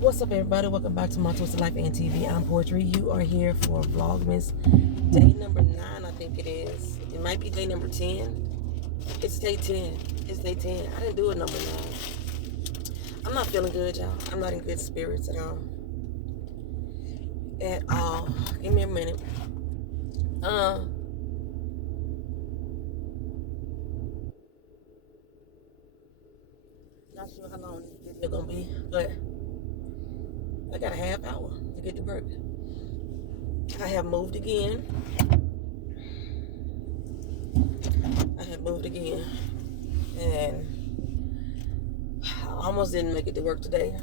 What's up, everybody? Welcome back to my Twisted Life and TV. I'm Poetry. You are here for Vlogmas day number 9, I think it is. It might be day number 10. It's day 10. It's day 10. I didn't do it number 9. I'm not feeling good, y'all. I'm not in good spirits at all. At all. Give me a minute. Not sure how long this video gonna be, but I got a half hour to get to work. I have moved again. And I almost didn't make it to work today.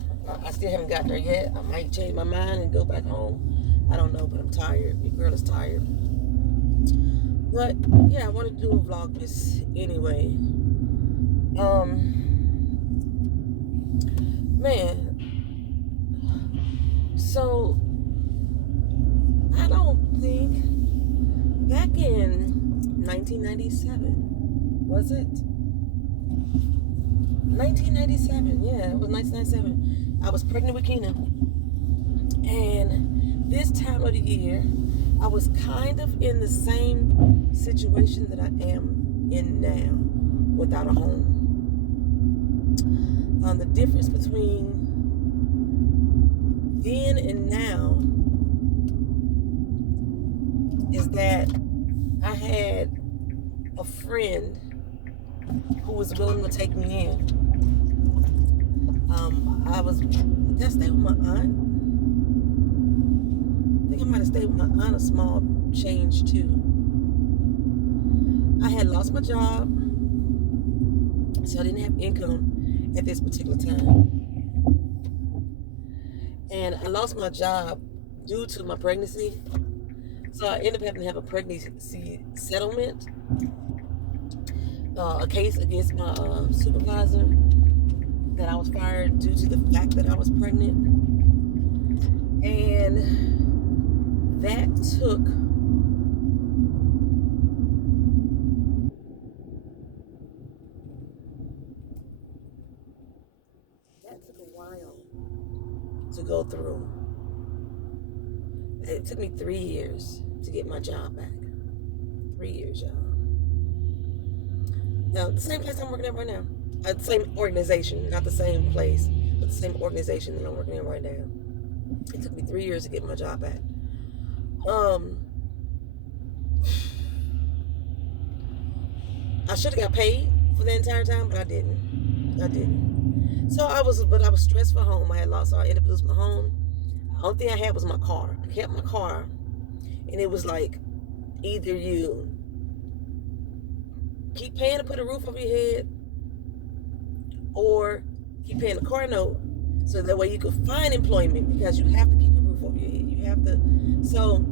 I still haven't got there yet. I might change my mind and go back home. I don't know, but I'm tired. Your girl is tired. But yeah, I wanted to do a Vlogmas anyway. Man. So I don't think back in 1997, was it? 1997, yeah, it was 1997. I was pregnant with Keena. And this time of the year, I was kind of in the same situation that I am in now, without a home. The difference between then and now is that I had a friend who was willing to take me in. Did I stay with my aunt? I think I might have stayed with my aunt a small change too. I had lost my job, so I didn't have income at this particular time. And I lost my job due to my pregnancy. So I ended up having to have a pregnancy settlement, a case against my supervisor that I was fired due to the fact that I was pregnant. And that took a while to go through. It took me 3 years to get my job back. 3 years, y'all. Now, the same place I'm working at right now. The same organization, not the same place, but the same organization that I'm working in right now. It took me 3 years to get my job back. I should have got paid for the entire time, but I didn't. So I was stressed for home. I had lost, so I ended up losing my home. The only thing I had was my car. I kept my car, and it was like, either you keep paying to put a roof over your head, or keep paying the car note, so that way you could find employment, because you have to keep a roof over your head. You have to. So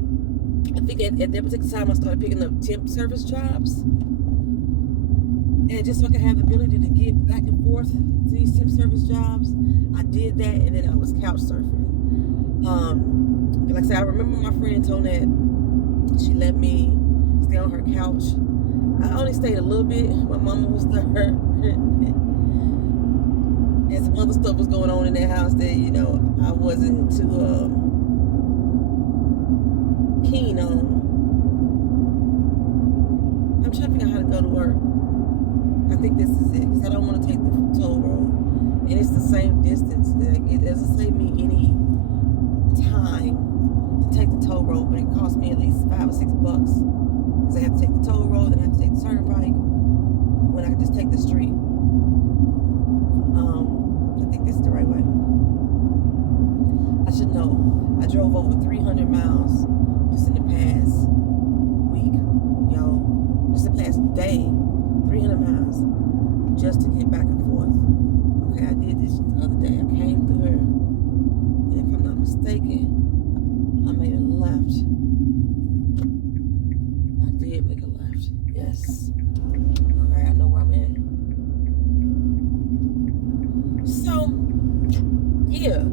I think at that particular time, I started picking up temp service jobs. And just so I could have the ability to get back and forth to these temp service jobs, I did that, and then I was couch surfing. Like I said, I remember my friend Tonette, she let me stay on her couch. I only stayed a little bit. My mama was there. And some other stuff was going on in that house that, I wasn't too keen on. I'm trying to figure out how to go to work. I think this is it, because I don't want to take the toll road. And it's the same distance. It doesn't save me any time to take the toll road, but it costs me at least $5 or $6. Because I have to take the toll road, then I have to take the turnpike, when I can just take the street. I think this is the right way. I should know. I drove over 300 miles just in the past week, yo. Just the past day. 300 miles just to get back and forth. Okay, I did this the other day. I came through here, and if I'm not mistaken, I made a left. I did make a left. Yes. Alright, I know where I'm at. So, yeah,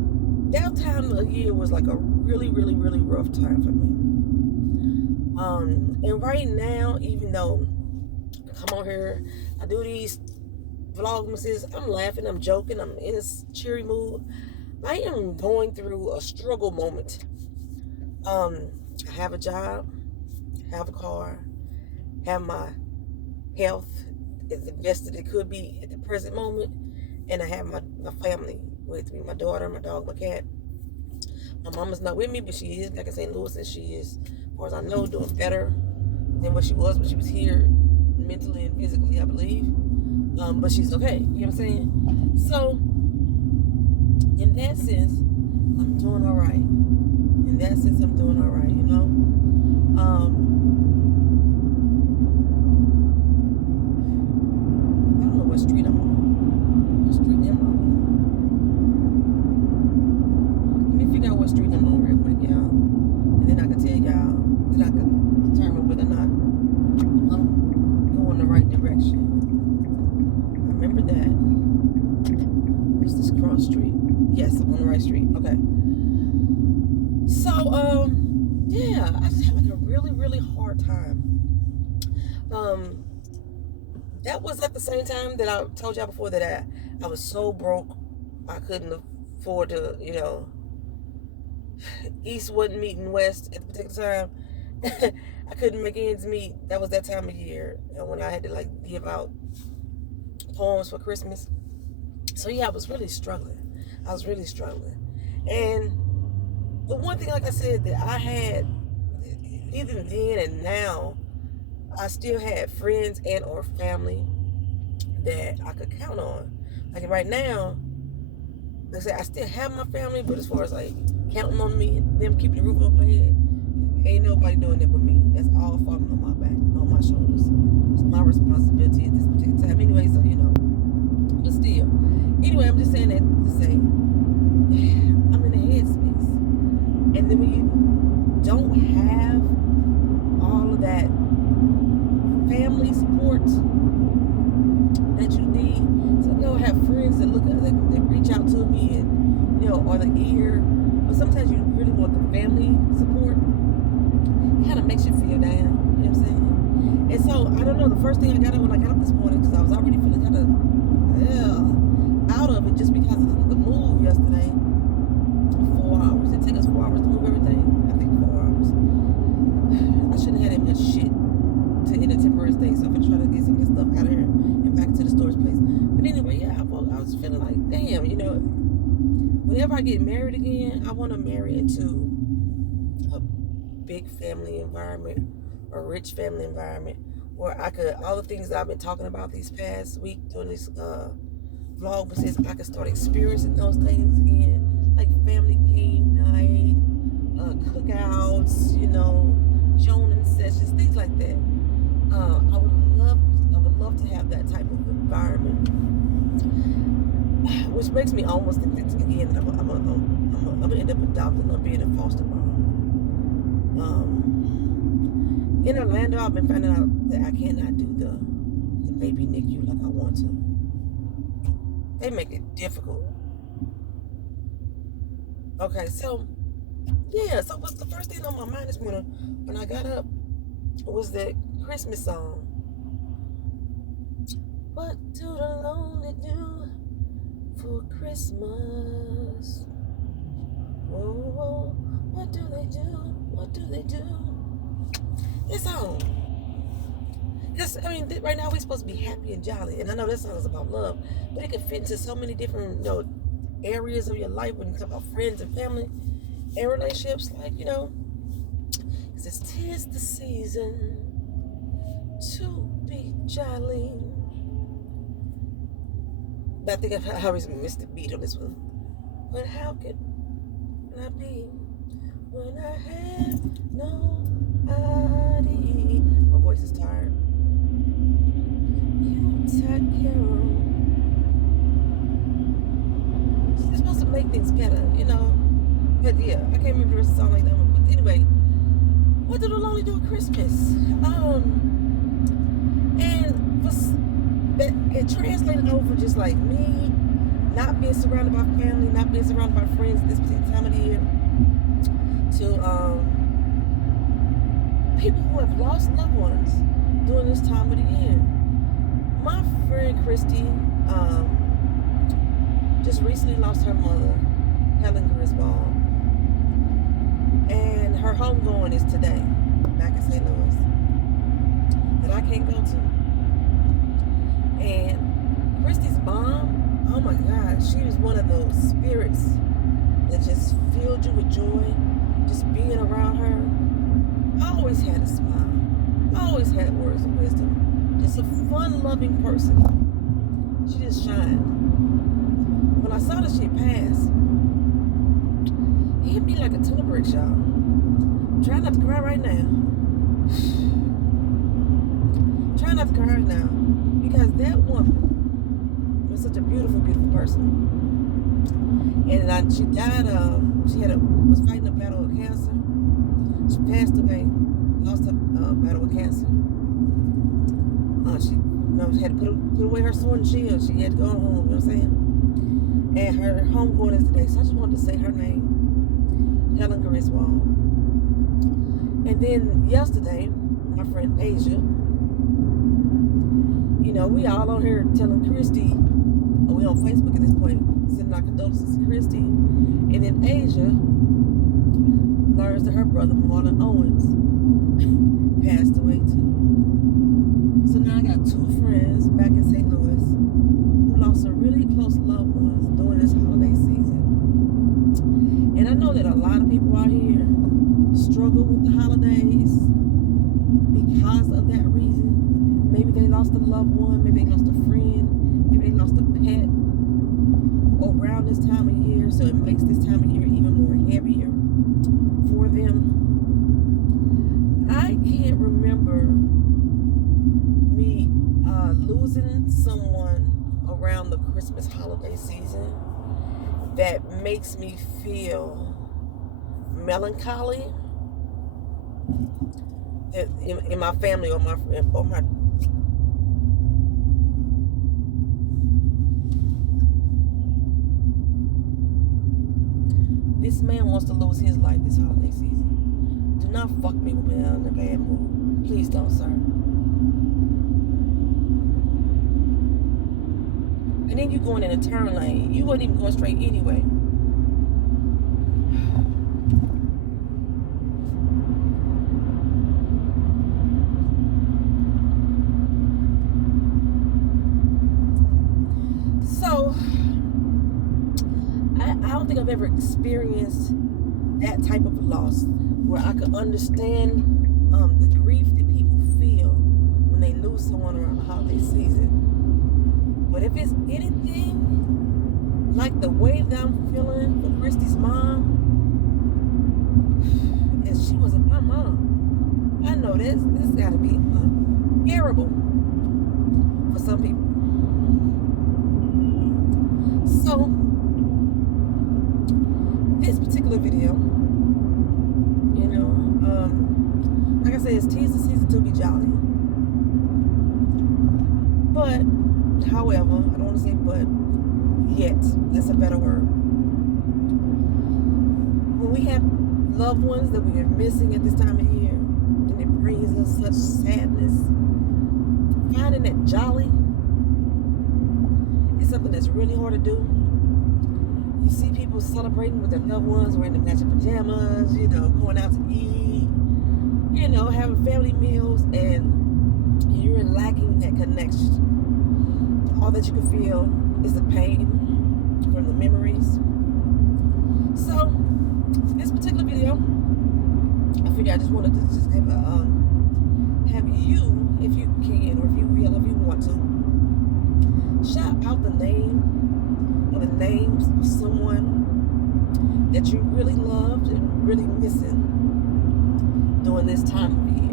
that time of the year was like a really, really, really rough time for me. And right now, even though I come on here, I do these Vlogmases, I'm laughing, I'm joking, I'm in a cheery mood. I am going through a struggle moment. I have a job, have a car, have my health is the best that it could be at the present moment, and I have my family with me, my daughter, my dog, my cat. My mama's not with me, but she is back in St. Louis, and she is, as far as I know, doing better than what she was when she was here, mentally and physically, I believe. But she's okay. You know what I'm saying? So, in that sense, I'm doing all right. In that sense, I'm doing all right. You know. I don't know what street I'm on. What street am I on? Let me figure out what street I'm on real quick, y'all, and then I can tell y'all that I can determine whether or not I'm going the right direction. I remember that. What's this cross street? Yes, I'm on the right street. Okay. So, yeah, I just had like a really, really hard time. That was at the same time that I told y'all before that I was so broke I couldn't afford to, East wasn't meeting West at the particular time. I couldn't make ends meet. That was that time of year, and when I had to like give out poems for Christmas. So yeah, I was really struggling. And the one thing, like I said, that I had, even then and now, I still had friends and or family that I could count on. Like right now, like I said, I still have my family, but as far as like counting on me and them keeping the roof over my head, ain't nobody doing that but me. That's all falling on my back, on my shoulders. It's my responsibility at this particular time anyway, so but still. Anyway, I'm just saying that to say I'm in a headspace. And then when you don't have all of that family support that you need, so you'll have friends that look at, that reach out to me and or the ear, but sometimes you really want the family support. It kind of makes you feel down. You know what I'm saying? And so I don't know. The first thing I got up when I got up this morning, because I was already feeling kind of out of it, just because of the move yesterday. 4 hours. It took us 4 hours to move everything. I think 4 hours. I shouldn't have had that much shit in a temporary state, so I'm gonna try to get some of this stuff out of here and back to the storage place. But anyway, yeah, I was feeling like, damn, whenever I get married again, I want to marry into a big family environment, a rich family environment, where I could, all the things that I've been talking about these past week doing these Vlogmas, I could start experiencing those things again, like family game night, cookouts, joning sessions, things like that. I would love to have that type of environment, which makes me almost think that again I'm gonna end up adopting or being a foster mom. In Orlando, I've been finding out that I cannot do the baby NICU like I want to. They make it difficult. Okay, so yeah, so what's the first thing on my mind this morning when I got up was that Christmas song. What do the lonely do for Christmas? Whoa, whoa, what do they do? What do they do? This song. Because, right now we're supposed to be happy and jolly. And I know that song is about love, but it can fit into so many different, areas of your life when you talk about friends and family and relationships. Like, because it's 'tis the season to be jolly. But I think I always missed the beat on this one. But how could I be when I have nobody? My voice is tired. You take care of. It's supposed to make things better, But yeah, I can't remember the rest of the song like that one. But anyway, what do the lonely do at Christmas? And it translated over just like me, not being surrounded by family, not being surrounded by friends at this particular time of the year, to people who have lost loved ones during this time of the year. My friend Christy just recently lost her mother. Helen Griswold. And her homegoing is today, back in St. Louis, that I can't go to. And Christy's mom, oh my God, she was one of those spirits that just filled you with joy, just being around her. Always had a smile, always had words of wisdom, just a fun-loving person. She just shined. When I saw that she passed, it hit me like a ton of bricks, y'all. I'm trying not to cry right now. Try not to cry right now, because that woman was such a beautiful, beautiful person. And she died. Was fighting a battle with cancer. She passed away, lost her battle with cancer. She had to put away her sword and shield. She had to go home. You know what I'm saying? And her homegoing is today, so I just wanted to say her name, Helen Griswold. And then yesterday, my friend Asia, we all on here telling Christy, we on Facebook at this point, sending our condolences to Christy. And then Asia learns that her brother, Marlon Owens, passed away too. So now I got two friends back in St. Louis who lost some really close loved ones during this holiday season. And I know that a lot of people out here struggle with the holidays because of that reason. Maybe they lost a loved one, maybe they lost a friend, maybe they lost a pet around this time of year, so it makes this time of year even more heavier for them. I can't remember me losing someone around the Christmas holiday season that makes me feel melancholy in my family or my This man wants to lose his life this holiday season. Do not fuck me with me in a bad mood. Please don't, sir. And then you going in a turn lane. You wasn't even going straight anyway. So, I don't think I've ever experienced that type of loss where I could understand the grief that people feel when they lose someone around the holiday season. But if it's anything like the way that I'm feeling for Christy's mom, and she wasn't my mom, I know this got to be unbearable for some people. So, this particular video, like I said, it's teaser season to be jolly. But, however, I don't want to say but, yet, that's a better word. When we have loved ones that we are missing at this time of year, and it brings us such sadness, finding that jolly is something that's really hard to do. You see people celebrating with their loved ones, wearing their matching pajamas, going out to eat, having family meals, and you're lacking that connection. All that you can feel is the pain from the memories. So, this particular video, I figured I just wanted to just have you, if you can, or if you will, if you want to, shout out the name or the names of someone that you really loved and really missing during this time of year.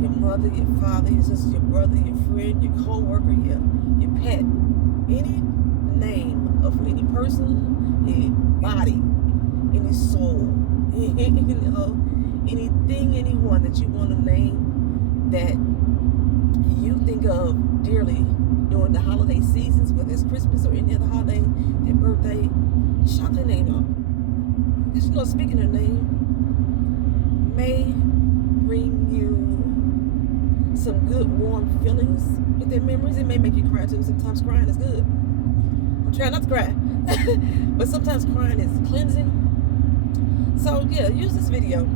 Your mother, your father, your sister, your brother, your friend, your co-worker, your pet. Any name of any person, any body, any soul, anything, anyone that you want to name that you think of dearly during the holiday seasons, whether it's Christmas or any other holiday, their birthday, shout their name out. Because speaking their name may bring you some good warm feelings with their memories. It may make you cry too. Sometimes crying is good. I'm trying not to cry. But sometimes crying is cleansing. So yeah, use this video.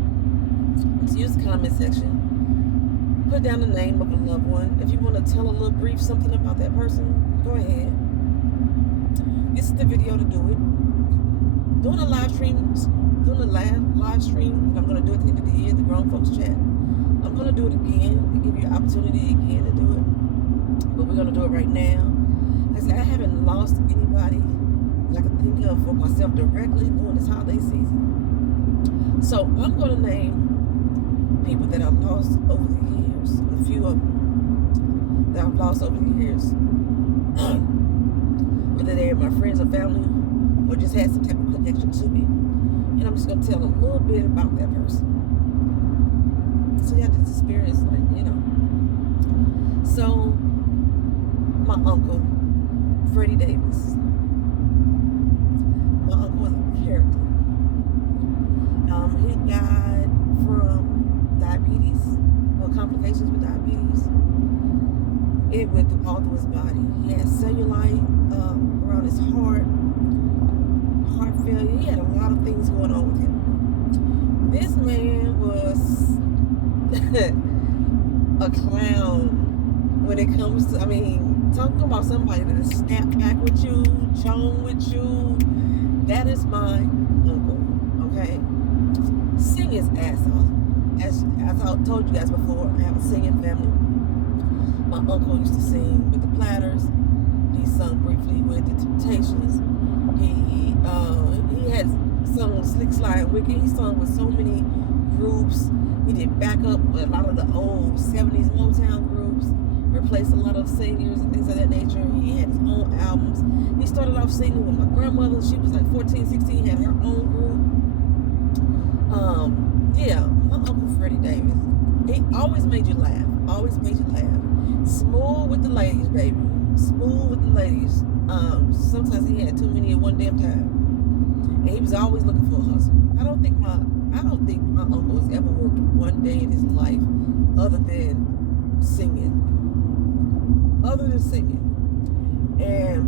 Use the comment section. Put down the name of a loved one. If you want to tell a little brief something about that person, go ahead. This is the video to do it. Doing a live stream, and I'm going to do it at the end of the year, the grown folks chat. I'm going to do it again to give you an opportunity again to do it. But we're going to do it right now. Like I said, I haven't lost anybody that I can think of for myself directly during this holiday season. So I'm going to name people that I've lost over the years. A few of them that I've lost over the years. Whether they're my friends or family, or just had some type of connection to me. And I'm just going to tell a little bit about that person. So you have this experience, like, you know. So, my uncle, Freddie Davis. My uncle was a character. He died from diabetes, or complications with diabetes. It went all through his body. He had cellulite around his heart failure. He had a lot of things going on with him. This man was a clown when it comes to, I mean, talking about somebody that is snap back with you, chone with you. That is my uncle, okay? Sing his ass off. As I told you guys before, I have a singing family. My uncle used to sing with the Platters. He sung briefly with the Temptations. He had sung Slick Slide and Wicked. He sung with so many groups. He did backup with a lot of the old 70s Motown groups, replaced a lot of singers and things of that nature. He had his own albums. He started off singing with my grandmother. She was like 14, 16, had her own group. Yeah, my Uncle Freddie Davis. He always made you laugh. Always made you laugh. Smooth with the ladies, baby. Smooth with the ladies. Sometimes he had too many at one damn time. And he was always looking for a hustle. I don't think my uncle has ever worked one day in his life other than singing. And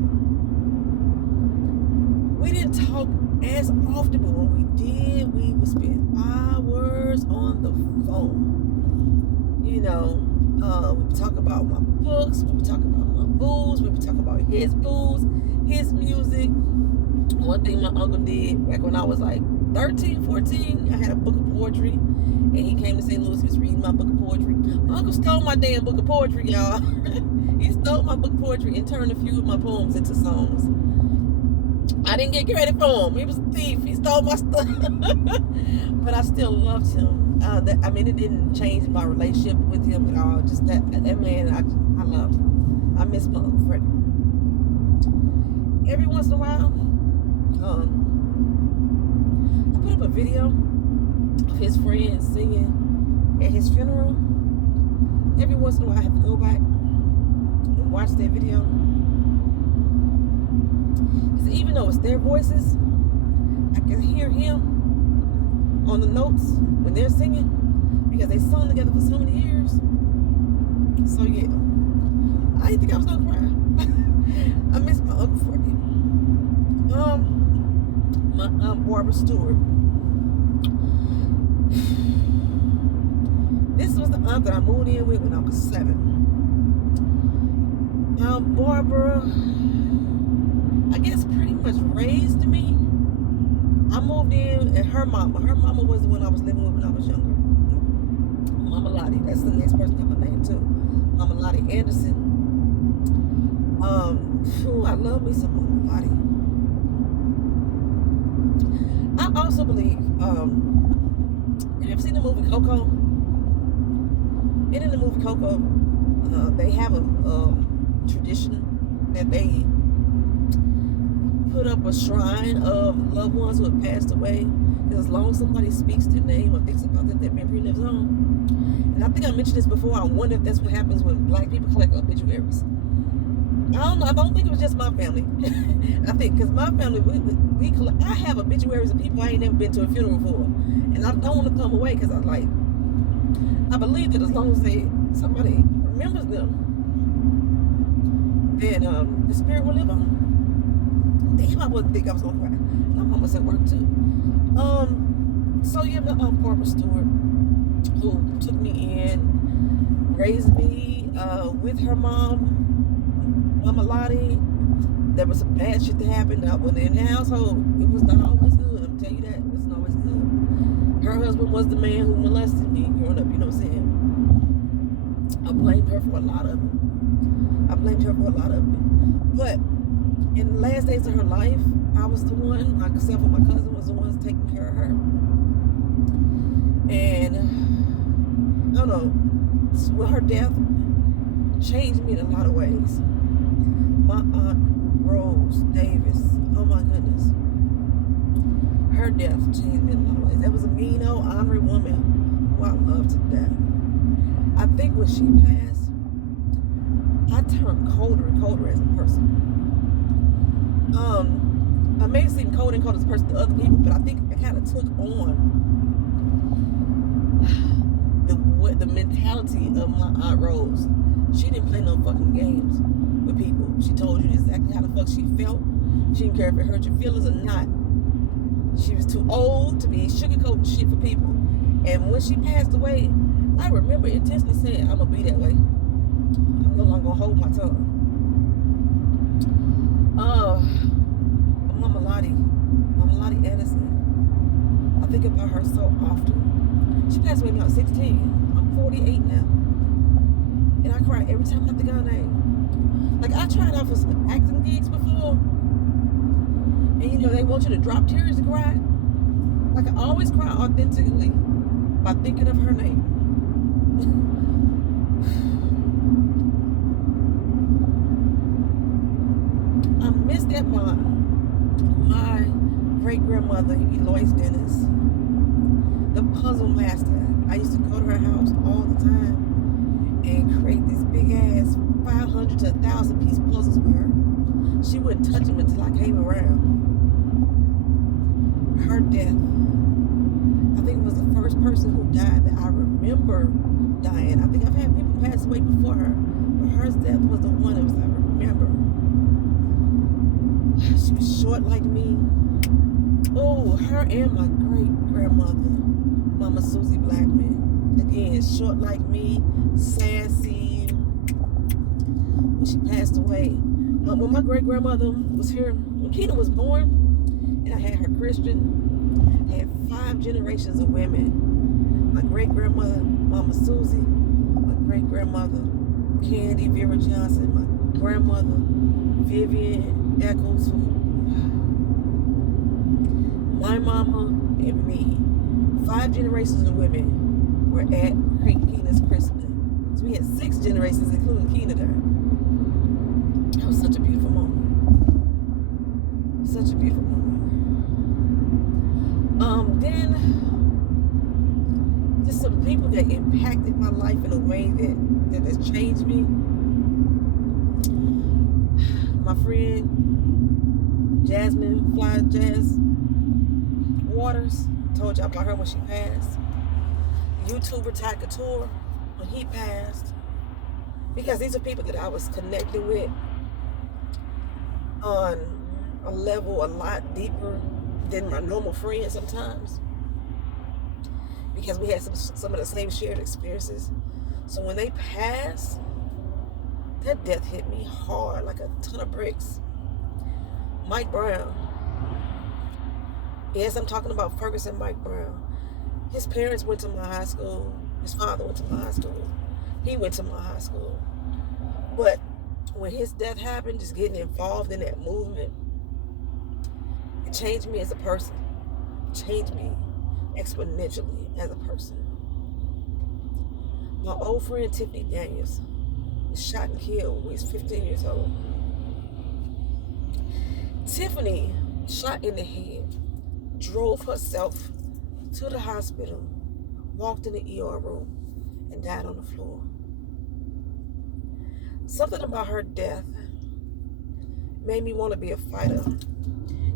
we didn't talk as often, but when we did, we would spend hours on the phone. You know, we would talk about my books, we would talk about my booze, we would talk about his booze, his music. One thing my uncle did back when I was like 13, 14, I had a book of poetry, and he came to St. Louis. He was reading my book of poetry. My uncle stole my damn book of poetry, y'all. He stole my book of poetry and turned a few of my poems into songs. I didn't get credit for him. He was a thief. He stole my stuff. But I still loved him. It didn't change my relationship with him at all. Just that man, I loved him. I miss my Uncle Freddie. Every once in a while, I put up a video of his friends singing at his funeral. Every once in a while, I have to go back and watch that video. Because even though it's their voices, I can hear him on the notes when they're singing, because they sung together for so many years. So yeah, I didn't think I was gonna cry. I miss my Uncle Freddie. My Aunt Barbara Stewart. This was the aunt that I moved in with when I was 7. Aunt Barbara, I guess, pretty much raised me. I moved in, and her mama was the one I was living with when I was younger. Mama Lottie, that's the next person I have a name too. Mama Lottie Anderson. I love me some Mama Lottie. I also believe, have you ever seen the movie Coco? And in the movie Coco, they have a tradition that they put up a shrine of loved ones who have passed away. Because as long as somebody speaks their name or thinks about them, that memory lives on. And I think I mentioned this before. I wonder if that's what happens when black people collect obituaries. I don't know. I don't think it was just my family. I think because my family, we collect. I have obituaries of people I ain't never been to a funeral for, and I don't want to come away because I believe that as long as somebody remembers them, then the spirit will live on. damn, I wasn't think I was gonna cry. My mom was at work too. So yeah, my aunt Barbara Stewart, who took me in, raised me with her mom, Mama Lottie. There was some bad shit that happened when in the household. It was not always good. I'm telling you that. It wasn't always good. Her husband was the man who molested me growing up, you know what I'm saying? I blamed her for a lot of it. But in the last days of her life, I was the one, myself and my cousin was the ones taking care of her. And I don't know, well, her death changed me in a lot of ways. My aunt Rose Davis, oh my goodness, her death changed me in a lot of ways. That was a mean old honorary woman who I loved to death. I think when she passed, I turned colder and colder as a person. I may seem cold and cold as a person to other people, but I think I kind of took on the mentality of my Aunt Rose. She didn't play no fucking games with people. She told you exactly how the fuck she felt. She didn't care if it hurt your feelings or not. She was too old to be sugarcoating shit for people. And when she passed away, I remember intentionally saying, I'm gonna be that way. I'm no longer gonna hold my tongue. Mama Lottie Anderson. I think about her so often. She passed away when I was 16. I'm 48 now. And I cry every time I think of her name. Like, I tried out for some acting gigs before. And you know, they want you to drop tears to cry. Like, I always cry authentically by thinking of her name. I miss that mom. My great-grandmother, Eloise Dennis, the puzzle master. I used to go to her house all the time and create these big-ass 500 to 1,000 piece puzzles with her. She wouldn't touch them until I came around. Her death, I think it was the first person who died that I remember dying. I think I've had people pass away before her, but her death was the one that was I remember. She was short like me. Oh, her and my great-grandmother, Mama Susie Blackman. Again, short like me, sassy. When she passed away, when my great-grandmother was here, when Keena was born, and I had her Christian, I had 5 generations of women. My great-grandmother, Mama Susie, my great-grandmother, Candy Vera Johnson, my grandmother, Vivian Eccles, my mama, and me. 5 generations of women were at Keena's christening. So we had 6 generations, including Keena there. That was such a beautiful moment. Such a beautiful moment. Then just some people that impacted my life in a way that has changed me. My friend Jasmine Fly Jazz Waters, told y'all about her when she passed. YouTuber Ty Couture, when he passed. Because these are people that I was connecting with on a level a lot deeper than my normal friends sometimes. Because we had some of the same shared experiences. So when they passed, that death hit me hard like a ton of bricks. Mike Brown. Yes, I'm talking about Ferguson Mike Brown. His parents went to my high school. His father went to my high school. He went to my high school. But when his death happened, just getting involved in that movement, it changed me as a person. It changed me exponentially as a person. My old friend Tiffany Daniels was shot and killed when he was 15 years old. Tiffany, shot in the head, drove herself to the hospital, walked in the ER room, and died on the floor. Something about her death made me want to be a fighter.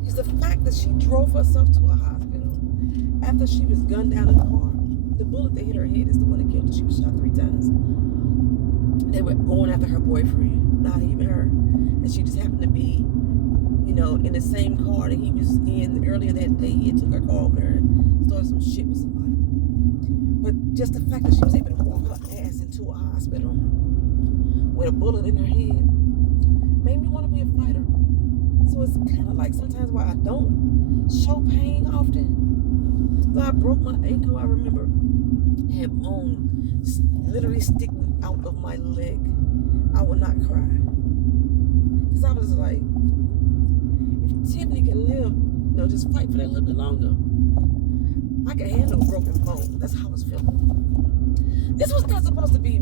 It's the fact that she drove herself to a hospital after she was gunned down in the car. The bullet that hit her head is the one that killed her. She was shot 3 times. They were going after her boyfriend, not even her. And she just happened to be, in the same car that he was in earlier that day. He took her car over there and started some shit with somebody. But just the fact that she was able to walk her ass into a hospital with a bullet in her head made me want to be a fighter. So it's kind of like sometimes why I don't show pain often. So I broke my ankle. I remember had bone literally sticking out of my leg. I would not cry. Because I was like, if Tiffany can live, just fight for that a little bit longer, I can handle broken bone. That's how I was feeling. This was not supposed to be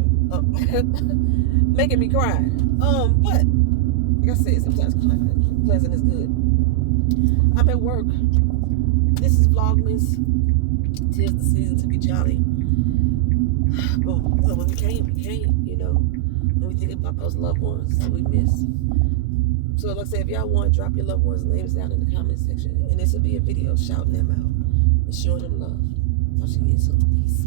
making me cry. But like I said, sometimes cleansing is good. I'm at work. This is Vlogmas. 'Tis the season to be jolly. But when we can't, when we think about those loved ones that we miss. So like I said, if y'all want, drop your loved ones' names down in the comment section. And this will be a video shouting them out and showing them love. Talk to you again soon. Peace.